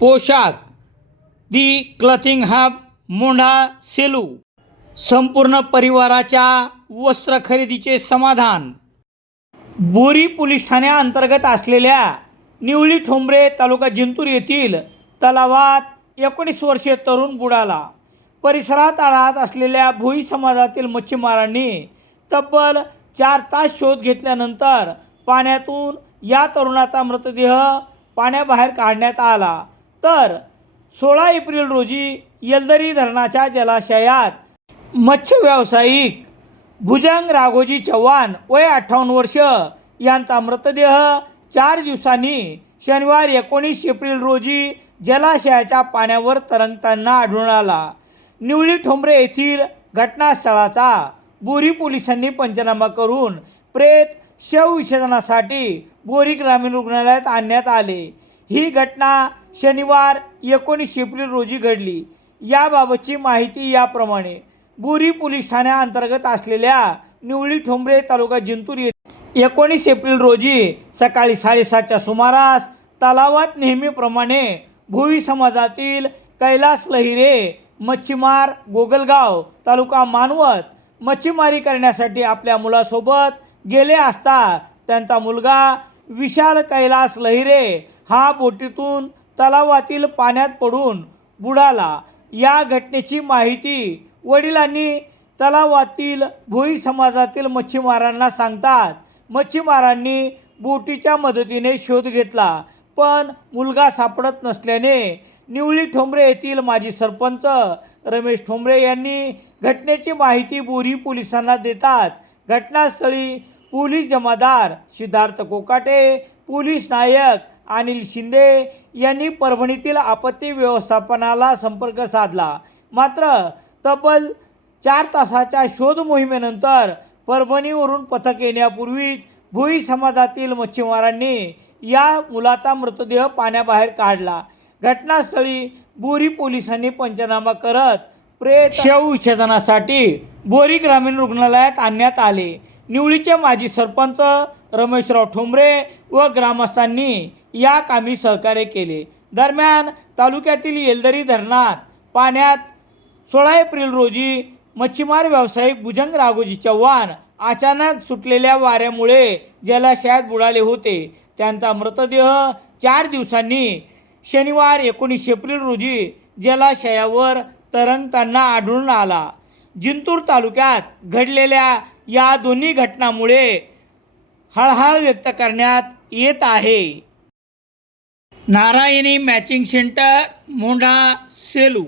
पोशाख. The clothing hub Mondha Selu. संपूर्ण परिवाराच्या वस्त्र खरेदीचे समाधान. बोरी पोलीस ठाण्याअंतर्गत असलेल्या निवळी ठोंबरे तालुका जिंतूर येथील तलावात एकोणीस वर्षीय तरुण बुडाला. परिसरात राहत असलेल्या भोई समाजातील मच्छीमारांनी तब्बल चार तास शोध घेतल्यानंतर पाण्यातून या तरुणाचा मृतदेह पाण्याबाहेर काढण्यात आला. तर सोळा एप्रिल रोजी येलदरी धरणाच्या जलाशयात मत्स्य व्यावसायिक भुजंग राघोजी चव्हाण वय अठ्ठावन्न वर्ष यांचा मृतदेह चार दिवसांनी शनिवार एकोणीस एप्रिल रोजी जलाशयाच्या पाण्यावर तरंगताना आढळून आला. निवळी ठोंबरे येथील घटनास्थळाचा बोरी पोलिसांनी पंचनामा करून प्रेत शवविच्छेदनासाठी बोरी ग्रामीण रुग्णालयात आणण्यात आले. ही घटना शनिवार एकोणीस एप्रिल रोजी घडली. याबाबतची माहिती याप्रमाणे बुरी पोलीस ठाण्याअंतर्गत असलेल्या निवळी ठोंबरे तालुका जिंतूर येथे. एकोणीस एप्रिल रोजी सकाळी साडेसातच्या सुमारास तलावात नेहमीप्रमाणे भोई समाजातील कैलास लहिरे मच्छीमार गोगलगाव तालुका मानवत मच्छीमारी करण्यासाठी आपल्या मुलासोबत गेले असता त्यांचा मुलगा विशाल कैलास लहिरे हा बोटीतून तलावातील पाण्यात पडून बुडाला. या घटनेची माहिती वडिलांनी तलावातील भोई समाजातील मच्छीमारांना सांगतात. मच्छीमारांनी बोटीच्या मदतीने शोध घेतला पण मुलगा सापडत नसल्याने निवळी ठोंबरे येथील माजी सरपंच रमेश ठोंबरे यांनी घटनेची माहिती बोरी पोलिसांना देतात. घटनास्थळी पोलीस जमादार सिद्धार्थ कोकाटे पोलीस नायक अनिल शिंदे यांनी परभणीतील आपत्ती व्यवस्थापनाला संपर्क साधला. मात्र तब्बल चार तासाच्या शोध मोहिमेनंतर परभणीवरून पथक येण्यापूर्वीच भोई समाजातील मच्छीमारांनी या मुलाचा मृतदेह पाण्याबाहेर काढला. घटनास्थळी बोरी पोलिसांनी पंचनामा करत प्रेत शवविच्छेदनासाठी बोरी ग्रामीण रुग्णालयात आणण्यात आले. निवळीचे माजी सरपंच रमेशराव ठोंबरे व ग्रामस्थांनी या कामी सहकार्य केले. दरम्यान तालुक्यातील येलदरी धरणात पाण्यात सोळा एप्रिल रोजी मच्छीमार व्यावसायिक भुजंग राघोजी चव्हाण अचानक सुटलेल्या वाऱ्यामुळे जलाशयात बुडाले होते. त्यांचा मृतदेह चार दिवसांनी शनिवार एकोणीस एप्रिल रोजी जलाशयावर तरंगताना आढळून आला. जिंतूर तालुक्यात घडलेल्या या दोन्ही घटनामुळे हळहळ व्यक्त करण्यात येत आहे. Narayani matching centre Mondha Selu